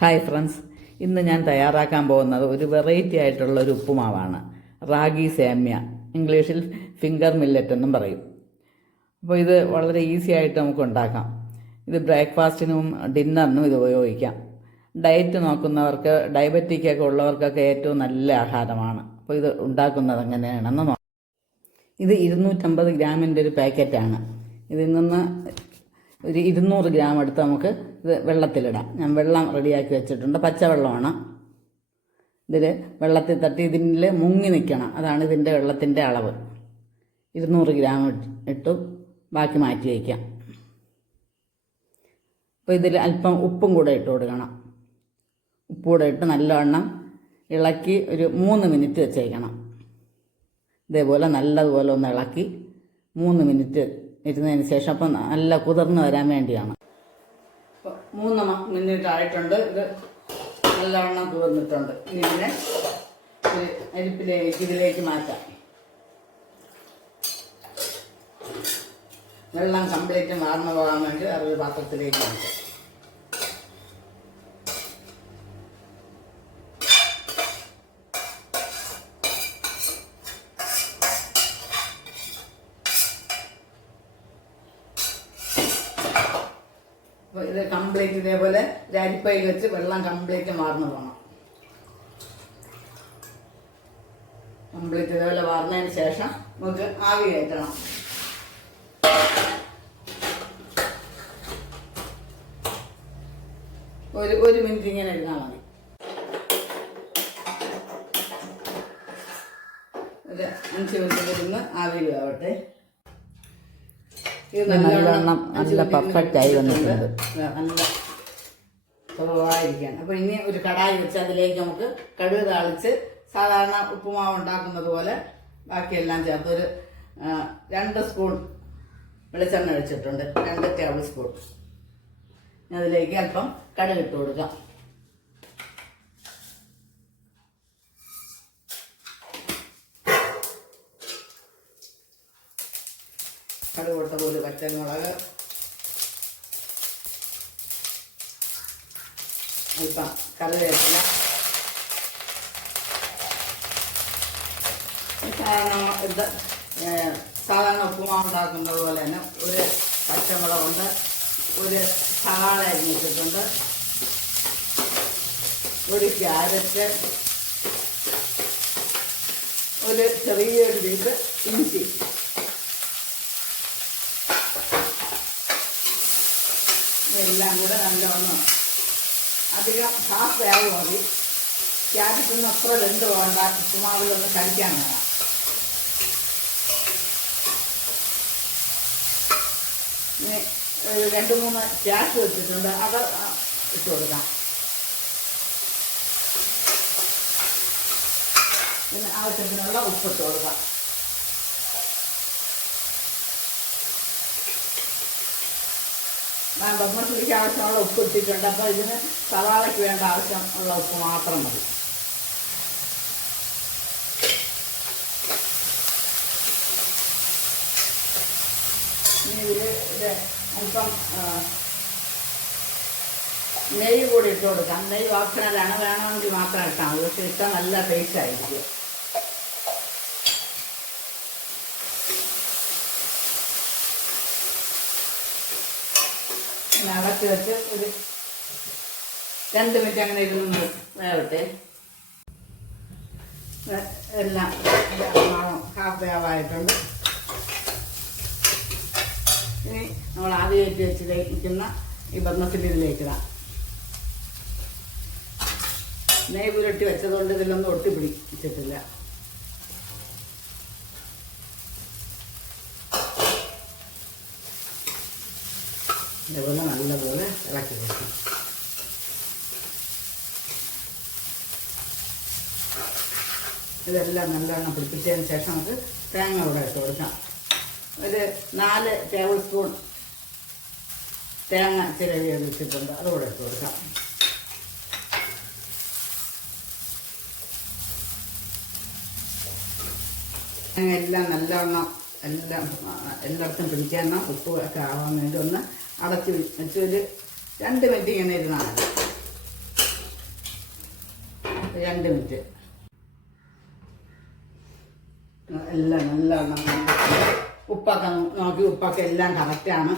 Hi friends ഇന്ന് ഞാൻ തയ്യാറാക്കാൻ പോകുന്നത് ഒരു വെറൈറ്റി ആയിട്ടുള്ള ഒരു ഉപ്പുമാവാണ്. റാഗി സേമ്യ. ഇംഗ്ലീഷിൽ ഫിംഗർ മില്ലറ്റ് എന്നും പറയും. അപ്പോൾ ഇത് വളരെ ഈസി ആയിട്ട് നമുക്ക് ഉണ്ടാക്കാം. ഇത് ബ്രേക്ക്ഫാസ്റ്റിനും ഡിന്നറിനും ഇത് ഉപയോഗിക്കാം. ഡയറ്റ് നോക്കുന്നവർക്ക് ഡയബറ്റിക് ഒക്കെ ഉള്ളവർക്കൊക്കെ ഏറ്റവും നല്ല ആഹാരമാണ്. അപ്പോൾ ഇത് ഉണ്ടാക്കുന്നത് എങ്ങനെയാണെന്ന് നോക്കാം. ഇത് ഇരുന്നൂറ്റമ്പത് ഗ്രാമിന്റെ ഒരു പാക്കറ്റാണ്. ഇതിൽ നിന്ന് ഒരു ഇരുന്നൂറ് ഗ്രാം എടുത്ത് നമുക്ക് ഇത് വെള്ളത്തിലിടാം. ഞാൻ വെള്ളം റെഡിയാക്കി വെച്ചിട്ടുണ്ട്. പച്ചവെള്ളമാണ്. ഇതിൽ വെള്ളത്തിൽ തട്ടി ഇതിൽ മുങ്ങി നിൽക്കണം. അതാണ് ഇതിന്റെ വെള്ളത്തിന്റെ അളവ്. ഇരുന്നൂറ് ഗ്രാം ഇട്ടു. ബാക്കി മാറ്റി വയ്ക്കാം. അപ്പോൾ ഇതിൽ അല്പം ഉപ്പും കൂടെ ഇട്ട് കൊടുക്കണം. ഉപ്പ് കൂടെ ഇട്ട് നല്ലവണ്ണം ഇളക്കി ഒരു മൂന്ന് മിനിറ്റ് വെച്ചേക്കണം. ഇതേപോലെ നല്ലതുപോലെ ഒന്ന് ഇളക്കി മൂന്ന് മിനിറ്റ് ഇരുന്നതിന് ശേഷം അപ്പം നല്ല കുതിർന്ന് വരാൻ വേണ്ടിയാണ്. മൂന്ന് മിനിറ്റ് ആയിട്ടുണ്ട് ഇത് നല്ലവണ്ണം തീർന്നിട്ടുണ്ട്. ഇനി ഇതിനെ അരിപ്പിലേക്ക് ഇതിലേക്ക് മാറ്റാം. വെള്ളം കംപ്ലീറ്റ് വാർന്നു പോകാൻ വേണ്ടി അതൊരു പാത്രത്തിലേക്ക് മാറ്റാം. ഇത് കംപ്ലീറ്റ് ഇതേപോലെ ഒരു അരിപ്പയിൽ വെച്ച് വെള്ളം കംപ്ലീറ്റ് വാർന്നു പോകണം കംപ്ലീറ്റ് ഇതേപോലെ വാർന്നതിന് ശേഷം നമുക്ക് ആവി കയറ്റണം. ഒരു ഒരു മിനിറ്റ് ഇങ്ങനെ ഇരുന്നാൽ മതി. ഒരു അഞ്ച് മിനിറ്റ് ഇരുന്ന് ആവി ആവട്ടെ ഇത് നല്ലവണ്ണം നല്ല പെർഫെക്റ്റ് ആയി വന്നിട്ടുണ്ട്. നല്ല കുറവായിരിക്കാൻ അപ്പോൾ ഇനി ഒരു കടായി വെച്ച് അതിലേക്ക് നമുക്ക് കടുക് താളിച്ച് സാധാരണ ഉപ്പുമാവ് ഉണ്ടാക്കുന്നത് പോലെ ബാക്കിയെല്ലാം ചേർത്ത് ഒരു രണ്ട് സ്പൂൺ വെളിച്ചെണ്ണ ഒഴിച്ചിട്ടുണ്ട്. രണ്ട് ടേബിൾ സ്പൂൺ. അതിലേക്ക് അല്പം കടുക് ഇട്ട് കൊടുക്കാം. കടുക് കൊടുത്ത പോലെ പച്ചമുളക് അല്പം കറിവേപ്പില. സാധാരണ ഇത് ഉപ്പുമാവ് ഉണ്ടാക്കുന്നത് പോലെ തന്നെ ഒരു പച്ചമുളകുണ്ട് ഒരു സവാള അരിഞ്ഞിട്ടിട്ടുണ്ട് ഒരു ക്യാരറ്റ് ഒരു ചെറിയൊരു ബീഫ് ഇഞ്ചി. എല്ലാം കൂടെ നല്ലവണ്ണം അധികം ഹാഫ് വേവ് മതി. ക്യാരറ്റൊന്നും അത്ര വെന്ത് പോകണ്ട ഉപ്പുമാവിലൊന്ന് കഴിക്കാൻ വേണം ഇനി രണ്ട് മൂന്ന് ക്യാഷ് വെച്ചിട്ടുണ്ട്. അത് ഇട്ട് കൊടുക്കാം. പിന്നെ ആവശ്യത്തിനുള്ള ഉപ്പിട്ട് കൊടുക്കാം. ബമ്മത്തിലേക്ക് ആവശ്യമുള്ള ഉപ്പ് ഇട്ടിട്ടുണ്ട്. അപ്പോൾ ഇതിന് സവാളയ്ക്ക് വേണ്ട ആവശ്യം ഉള്ള ഉപ്പ് മാത്രം മതി. അല്പം നെയ്യ് കൂടി ഇട്ട് കൊടുക്കാം. നെയ്യ് ഓപ്ഷണലാണ് വേണമെങ്കിൽ മാത്രം ഇട്ടാൽ മതി. പക്ഷെ ഇഷ്ടം നല്ല ടേസ്റ്റ് ആയിരിക്കും. അടച്ച് വെച്ച് ഒരു രണ്ട് മിനിറ്റ് അങ്ങനെ ഇരുന്ന് വേവട്ടെ. എല്ലാം ഹാഫ് വേവായിട്ടുണ്ട് ഇനി നമ്മൾ ആദ്യം കയറ്റി വെച്ചിരിക്കുന്ന ഈ ബന്ധത്തിന്റെ ഇതിലേക്ക് ഇടാം. നെയ് പുരട്ടി വെച്ചതുകൊണ്ട് ഇതിലൊന്നും ഒട്ടി ഇതേപോലെ നല്ലപോലെ ഇളക്കി കൊടുക്കണം ഇതെല്ലാം നല്ലവണ്ണം പിടിപ്പിച്ചതിന് ശേഷം നമുക്ക് തേങ്ങ ഇവിടെ ഇട്ട് കൊടുക്കാം. ഒരു നാല് ടേബിൾ സ്പൂൺ തേങ്ങ ചിരവി വെച്ചിട്ടുണ്ട് അതുകൂടെ ഇട്ട് കൊടുക്കാം. തേങ്ങ എല്ലാം നല്ലവണ്ണം എല്ലാം എല്ലായിടത്തും പിടിക്കാൻ ഉപ്പ് ഒക്കെ ആവാൻ വേണ്ടി ഒന്ന് അടച്ച് വെച്ച് രണ്ട് മിനിറ്റ് ഇങ്ങനെ ഇരുന്നാൽ മതി. രണ്ട് മിനിറ്റ്. എല്ലാം നല്ല ഉപ്പൊക്കെ നോക്കി ഉപ്പൊക്കെ എല്ലാം കറക്റ്റാണ്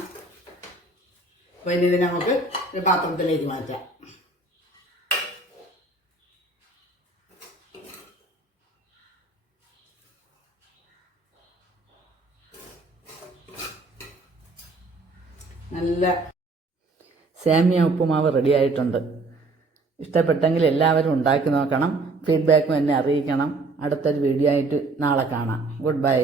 അപ്പോൾ ഇനി ഇത് നമുക്ക് ഒരു പാത്രത്തിലേക്ക് മാറ്റാം. നല്ല സേമിയ ഉപ്പുമാവ് റെഡി ആയിട്ടുണ്ട്. ഇഷ്ടപ്പെട്ടെങ്കിൽ എല്ലാവരും ഉണ്ടാക്കി നോക്കണം. ഫീഡ്ബാക്കും എന്നെ അറിയിക്കണം. അടുത്തൊരു വീഡിയോ ആയിട്ട് നാളെ കാണാം. Good bye